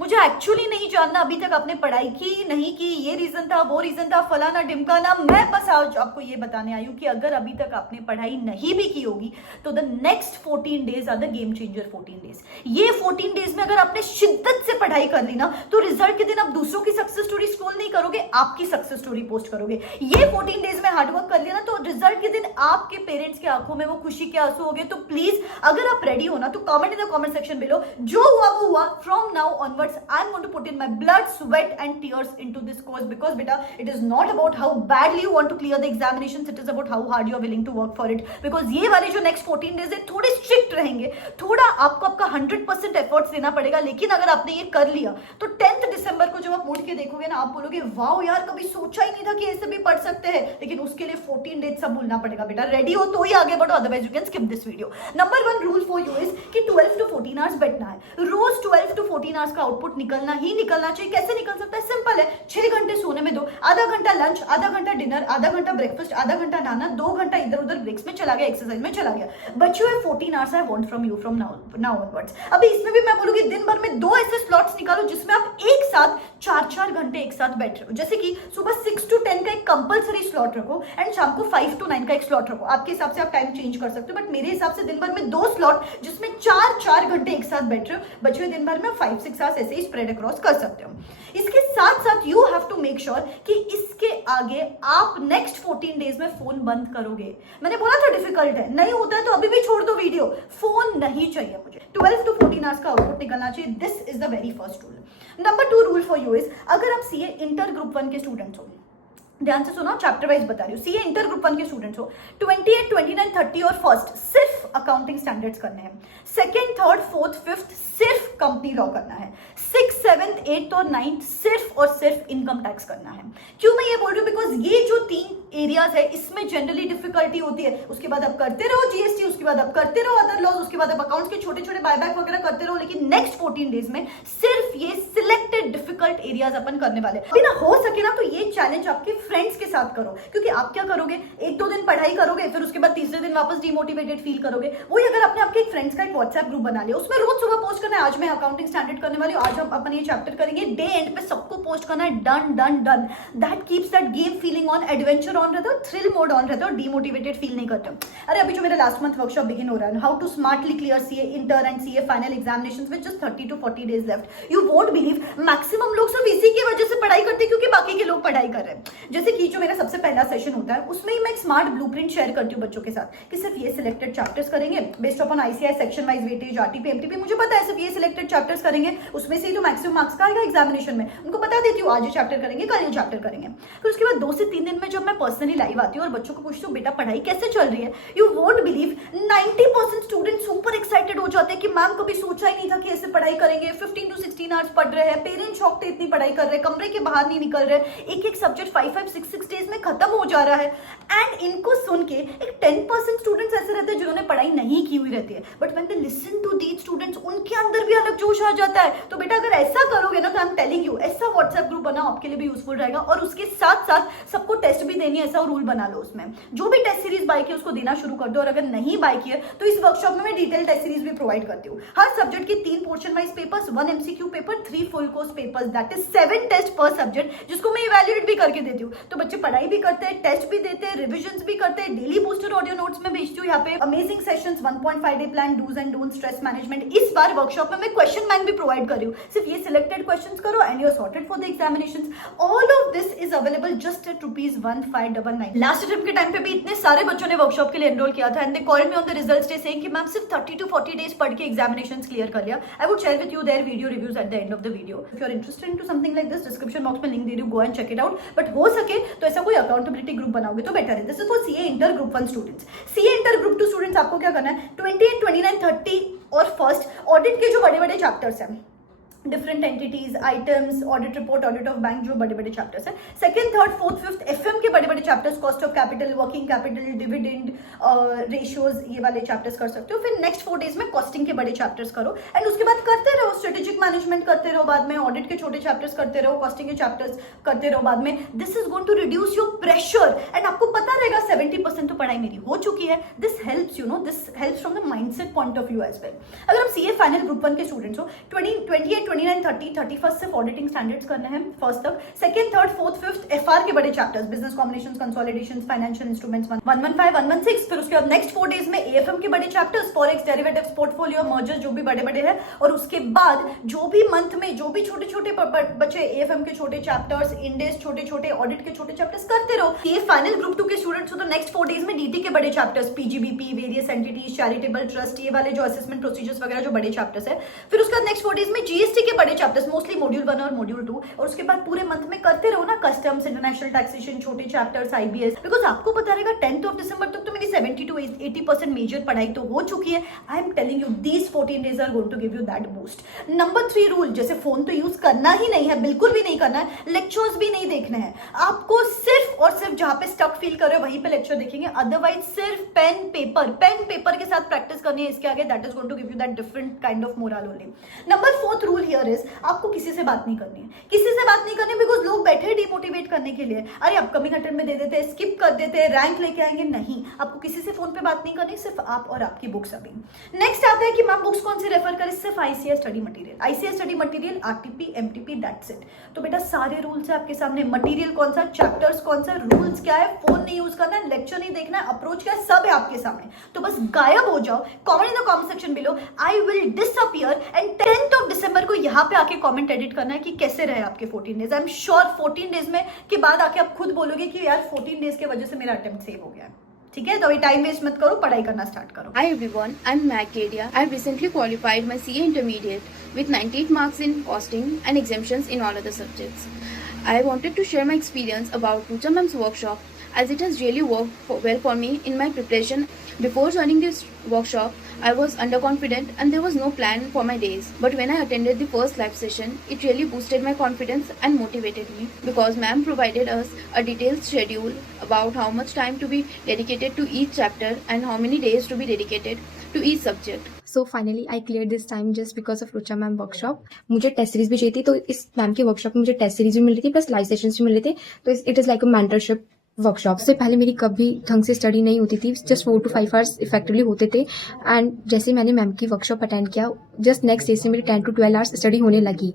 मुझे एक्चुअली नहीं जानना अभी तक आपने पढ़ाई की नहीं की, ये रीजन था, वो रीजन था, फलाना ढिमकाना। मैं बस आज आपको ये बताने आई हूँ कि अगर अभी तक आपने पढ़ाई नहीं भी की होगी तो the next 14 days are the game changer 14 days. ये 14 डेज में अगर आपने शिद्दत से पढ़ाई कर ली ना तो रिजल्ट के दिन आप दूसरों की सक्सेस स्टोरी स्क्रॉल नहीं करोगे, आपकी सक्सेस स्टोरी पोस्ट करोगे। ये 14 डेज में हार्डवर्क कर लिया ना तो रिजल्ट के दिन आपके पेरेंट्स की आंखों में वो खुशी के आंसू होंगे। तो प्लीज अगर आप रेडी हो ना तो comment in the comment section below, जो हुआ वो हुआ। From now onwards I am going to put in my blood, sweat and tears into this course because बेटा it is not about how badly you want to clear the examinations, it is about how hard you are willing to work for it. Because ये वाले जो next 14 days है थोड़े strict रहेंगे, थोड़ा आपको आपका 100% एफर्ट्स देना पड़ेगा। लेकिन अगर आपने ये कर लिया तो 10th दिसंबर को जब आप मुड़ के देखोगे ना आप बोलोगे वाओ यार कभी सोचा ही नहीं था कि ऐसे भी पढ़ सकते हैं। लेकिन उसके लिए 14 डेज सब भूलना पड़ेगा बेटा। रेडी हो तो ही आगे बढ़ो, otherwise you can skip this video. Number 1 rule for you is कि 12 to 14 आवर्स बैठना है। रोज 12 to 14 आवर्स का आउटपुट निकलना ही निकलना चाहिए। कैसे निकल सकता है? सिंपल है, 6 घंटे सोने में दो, आधा घंटा लंच, आधा घंटा डिनर, आधा घंटा ब्रेकफास्ट, आधा घंटा नहाना, 2 घंटा इधर उधर ब्रेक्स में चला गया, एक्सरसाइज में चला गया। बच्चों 14 hours I want from you from now onwards. अभी इसमें भी मैं बोलूंगी दिन भर में 2 ऐसे स्लॉट्स निकालो जिसमें आप एक साथ 4-4 घंटे एक साथ बैठ रहे हो। जैसे कि सुबह 6 to 10 का एक कंपलसरी स्लॉट रखो एंड शाम को 5 to 9 का एक स्लॉट रखो। आपके हिसाब से आप टाइम चेंज कर सकते हो, बट मेरे हिसाब से दिन भर में 2 स्लॉट जिसमें 4-4 घंटे एक साथ बैठ रहे हो। बच्चों दिन भर में 5-6 आवर्स ऐसे ही स्प्रेड अक्रॉस कर सकते हो। इसके साथ साथ you have to make sure कि इसके आगे आप नेक्स्ट 14 डेज में फोन बंद करोगे। मैंने बोला था डिफिकल्ट है, नहीं होता है तो अभी भी छोड़ दो वीडियो, फोन नहीं चाहिए मुझे। 12 to 14 आवर्स का आउटपुट निकलना चाहिए। This is the very first rule. Number 2 rule for you is अगर आप सीए इंटर ग्रुप 1 के स्टूडेंट्स हो, ध्यान से सुनो, चैप्टर वाइज बता रही हूँ। सीए इंटर ग्रुप 1 के स्टूडेंट्स हो, 28, 29, 30 और फर्स्ट सिर्फ अकाउंटिंग स्टैंडर्ड्स करने हैं। सेकंड, थर्ड, फोर्थ, फिफ्थ सिर्फ कंपनी लॉ करना है। 6, 7, 8 और 9 सिर्फ और सिर्फ इनकम टैक्स करना है। क्यों मैं ये बोल रही हूँ? बिकॉज ये जो 3 एरियाज है इसमें जनरली डिफिकल्टी होती है। उसके बाद आप करते रहो जीएसटी, उसके बाद आप करते रहो अदर लॉज, उसके बाद आप अकाउंट्स के छोटे छोटे बायबैक वगैरह करते रहो। लेकिन नेक्स्ट 14 डेज में सिर्फ ये सिलेक्टेड डिफिकल्ट एरियाज अपन करने वाले हैं। ना हो सके ना तो ये चैलेंज आपके फ्रेंड्स के साथ करो, क्योंकि आप क्या करोगे, 1-2 दिन पढ़ाई करोगे, फिर उसके बाद तीसरे दिन वापस डिमोटिवेटेड फील करोगे। वही अगर आपने आपके एक फ्रेंड्स का एक व्हाट्सएप ग्रुप बना लिया, उसमें रोज सुबह पोस्ट करना है आज मैं अकाउंटिंग स्टैंडर्ड करने वाली हूँ, आज हम अपन ये चैप्टर करेंगे, डे एंड पे सबको पोस्ट करना है, done done done. That keeps that game feeling on, adventure on रहता है, थ्रिल मोड ऑन रहता है और डिमोटिवेटेड फील नहीं करते। अरे अभी जो मेरा लास्ट मंथ वर्कशॉप बिगिन हो रहा है, how to smartly clear CA inter and CA final examinations with just 30 to 40 days left. You won't believe maximum लोग सिर्फ इसी की वजह से पढ़ाई करते हैं क्योंकि बाकी के लोग पढ़ाई कर रहे हैं। जैसे कि जो मेरा सबसे पहला सेशन होता है उसमें ही मैं एक स्मार्ट ब्लूप्रिंट शेयर करती हूँ बच्चों के साथ कि सिर्फ ये सिलेक्टेड चैप्टर्स करेंगे based upon ICI section wise weightage, RTP, MTP, मुझे पता है सिर्फ ये सिलेक्टेड चैप्टर्स करेंगे, उसमें से ही तो मैक्सिमम मार्क्स का आएगा एग्जामिनेशन में। उनको बता देती हूँ आज ये चैप्टर करेंगे, कल ये चैप्टर करेंगे। फिर उसके बाद 2 से 3 दिन में जब मैं पर्सनली लाइव आती हूँ और बच्चों को पूछती हूँ बेटा पढ़ाई कैसे चल रही है, you won't believe 90% student super excited हो जाते हैं कि मैम कभी सोचा ही नहीं था कि ऐसे पढ़ाई करेंगे। 15 to 16 आवर्स पढ़ रहे हैं, पेरेंट्स शॉक थे इतनी पढ़ाई कर रहे हैं, कमरे के बाहर नहीं निकल रहे, एक एक सब्जेक्ट 5-5, 6-6 डेज में खत्म हो जा रहा है। एंड इनको सुन के एक 10% स्टूडेंट्स ऐसे रहते हैं जिन्होंने पढ़ाई नहीं की हुई रहती है, but when they listen to these students उनके अंदर भी अलग जोश आ जाता है। तो बेटा अगर ऐसा करोगे ना तो आई एम टेलिंग यू ऐसा व्हाट्सएप ग्रुप बनाओ, आपके लिए भी यूजफुल रहेगा। और उसके साथ साथ सबको टेस्ट भी देनी है, ऐसा रूल बना लो उसमें जो भी टेस्ट सीरीज बाय की उसको देना शुरू कर दो। और अगर नहीं बाय की है तो इस वर्कशॉप में मैं डिटेल टेस्ट सीरीज भी प्रोवाइड करती हूँ। हर सब्जेक्ट के 3 portion wise papers, 1 MCQ paper, 3 full course papers, that is 7 test per subject, जिसको मैं इवैल्यूएट भी करके देती हूँ। तो बच्चे पढ़ाई भी करते हैं, टेस्ट भी देते हैं, रिविजन भी करते हैं, डेली बूस्टर ऑडियो नोट्स में भेजती हूँ। यहाँ पे amazing sessions, 1.5 day plan, do's and don't, stress management. इस बार वर्कशॉप में मैं क्वेश्चन बैंक भी प्रोवाइड कर रही हूँ। सिर्फ ये सिलेक्टेड क्वेश्चंस करो and you are sorted for the examinations. All of this is available just at ₹1599। Last attempt के टाइम पे भी इतने सारे बच्चों ने वर्कशॉप के लिए एनरोल किया था and they called me on the results day saying कि मैम सिर्फ 30 to 40 डेज पढ़ के एग्जामिनेशंस क्लियर कर लिया। I would share with you their video reviews at the end of the video. If you are interested into something like this, description box में link दे रही हूँ, go and check it out. But हो सके तो ऐसा कोई accountability group बनाओगे तो बेटर है। This is for CA inter group 1 students. CA inter group 2 students आपको क्या करना है, 28, 29, 30 और फर्स्ट ऑडिट के जो बड़े बड़े चैप्टर्स हैं, different entities, items, audit report, audit of bank, जो बड़े बड़े चैप्टर्स हैं, second, third, fourth, fifth FM के बड़े बड़े chapters, cost of capital, working capital, dividend ratios, ये वाले चैप्टर्स कर सकते हो। फिर नेक्स्ट 4 डेज में कॉस्टिंग के बड़े चैप्टर्स करो एंड उसके बाद करते रहो स्ट्रेटेजिक मैनेजमेंट करते रहो, बाद में ऑडिट के छोटे चैप्टर्स करते रहो, कॉस्टिंग के चैप्टर्स करते रहो बाद में। This is going to reduce your pressure and आपको पता रहेगा 70% तो पढ़ाई मेरी हो चुकी है. This helps this helps from the mindset point of view as well. अगर हम सीए फाइनल ग्रुप 1 के स्टूडेंट्स हो, 28, 29, 30, 31 सिर्फ ऑडिटिंग स्टैंडर्ड्स करने हैं फर्स्ट तक. Second, third, fourth, fifth FR के बड़े chapters, business combinations, consolidations, financial instruments 115, 116. फिर उसके बाद नेक्स्ट 4 डेज में एएफएम के बड़े chapters, forex, derivatives, portfolio, mergers, जो भी बड़े है. और उसके बाद जो भी मंथ में जो भी छोटे बच्चे एएफएम के छोटे चैप्टर्स, इंडेस छोटे ऑडिट के छोटे चैप्टर्स करते रहो. ये फाइनल ग्रुप 2 के स्टूडेंट्स हो तो नेक्स्ट 4 डेज में डीटी के बड़े chapters, PGBP, various entities, charitable trust, ये वाले जो असेसमेंट प्रोसीजर्स वगैरह जो बड़े चैप्टर्स है. फिर उसके बाद नेक्स्ट 4 डेज में जीएसटी के बड़े चैप्टर्स, मोस्टली मॉड्यूल 1 और मॉड्यूल 2. और उसके बाद पूरे मंथ में करते रहो ना कस्टम्स, इंटरनेशनल टैक्सेशन, छोटे चैप्टर्स, आईबीएस. बिकॉज आपको पता रहेगा 10th ऑफ दिसंबर तक तो मेरी 70 to 80% मेजर पढ़ाई तो हो चुकी है. I am telling you these 14 days are going to give you that boost. Number 3 rule, जैसे फोन तो यूज करना ही नहीं है, बिल्कुल भी नहीं करना है, लेक्चर्स भी नहीं देखने हैं आपको. सिर्फ और सिर्फ जहां पे स्टक फील कर रहे हो वहीं पे लेक्चर देखेंगे. अदरवाइज सिर्फ पेन पेपर के साथ प्रैक्टिस करनी है. इसके आगे that is going to give you that different kind of moral only. Number 4th rule here is, आपको किसी से बात नहीं करनी है. किसी से बात नहीं करनी बिकॉज लोग बैठे डिमोटिवेट करने के लिए. अरे अपकमिंग अटेम्प्ट में दे देते हैं, स्किप कर देते हैं, रैंक लेके आएंगे. नहीं, आपको किसी से फोन पे बात नहीं करनी, सिर्फ आप और आपकी बुक्स. अभी नेक्स्ट आता है कि मैम बुक्स कौन सी रेफर करें. सिर्फ ICS study material, RTP, MTP, that's it. तो बेटा सारे रूल्स है आपके सामने. मटेरियल कौन सा, चैप्टर्स कौन सा, रूल्स क्या है, फोन नहीं यूज करना है, लेक्चर नहीं देखना है, अप्रोच क्या है, सब है आपके सामने. तो बस गायब हो जाओ. Comment in the comment section below, I will disappear. And 10th of December को यहाँ पे आके कमेंट एडिट करना है कि कैसे रहे आपके 14 days. I am sure 14 days में के बाद आके आप खुद बोलोगे कि यार 14 डेज के वजह से मेरा अटेम्प्ट सेव हो गया. ठीक है, तो अभी टाइम वेस्ट मत करो, पढ़ाई करना स्टार्ट करो. Hi everyone, I'm Mag Kedia. I've recently qualified my CA Intermediate with 98 marks in costing and exemptions in all other subjects. I wanted to share my experience about Rucha Ma'am's workshop as it has really worked well for me in my preparation. Before joining this workshop, I was underconfident and there was no plan for my days. But when I attended the first live session, it really boosted my confidence and motivated me because ma'am provided us a detailed schedule about how much time to be dedicated to each chapter and how many days to be dedicated to each subject. So finally I cleared this time just because of Rucha ma'am workshop. मुझे test series भी चाहिए थी, तो इस ma'am की workshop में मुझे test series भी मिल रही थी प्लस लाइव सेशंस भी मिल रहे थे. तो it is like a mentorship workshop. से पहले मेरी कभी ढंग से स्टडी नहीं होती थी, जस्ट 4 to 5 आवर्स इफेक्टिवली होते थे. एंड जैसे मैंने मैम की वर्कशॉप अटेंड किया, जस्ट नेक्स्ट डे से मेरी 10 to 12 आवर्स स्टडी होने लगी.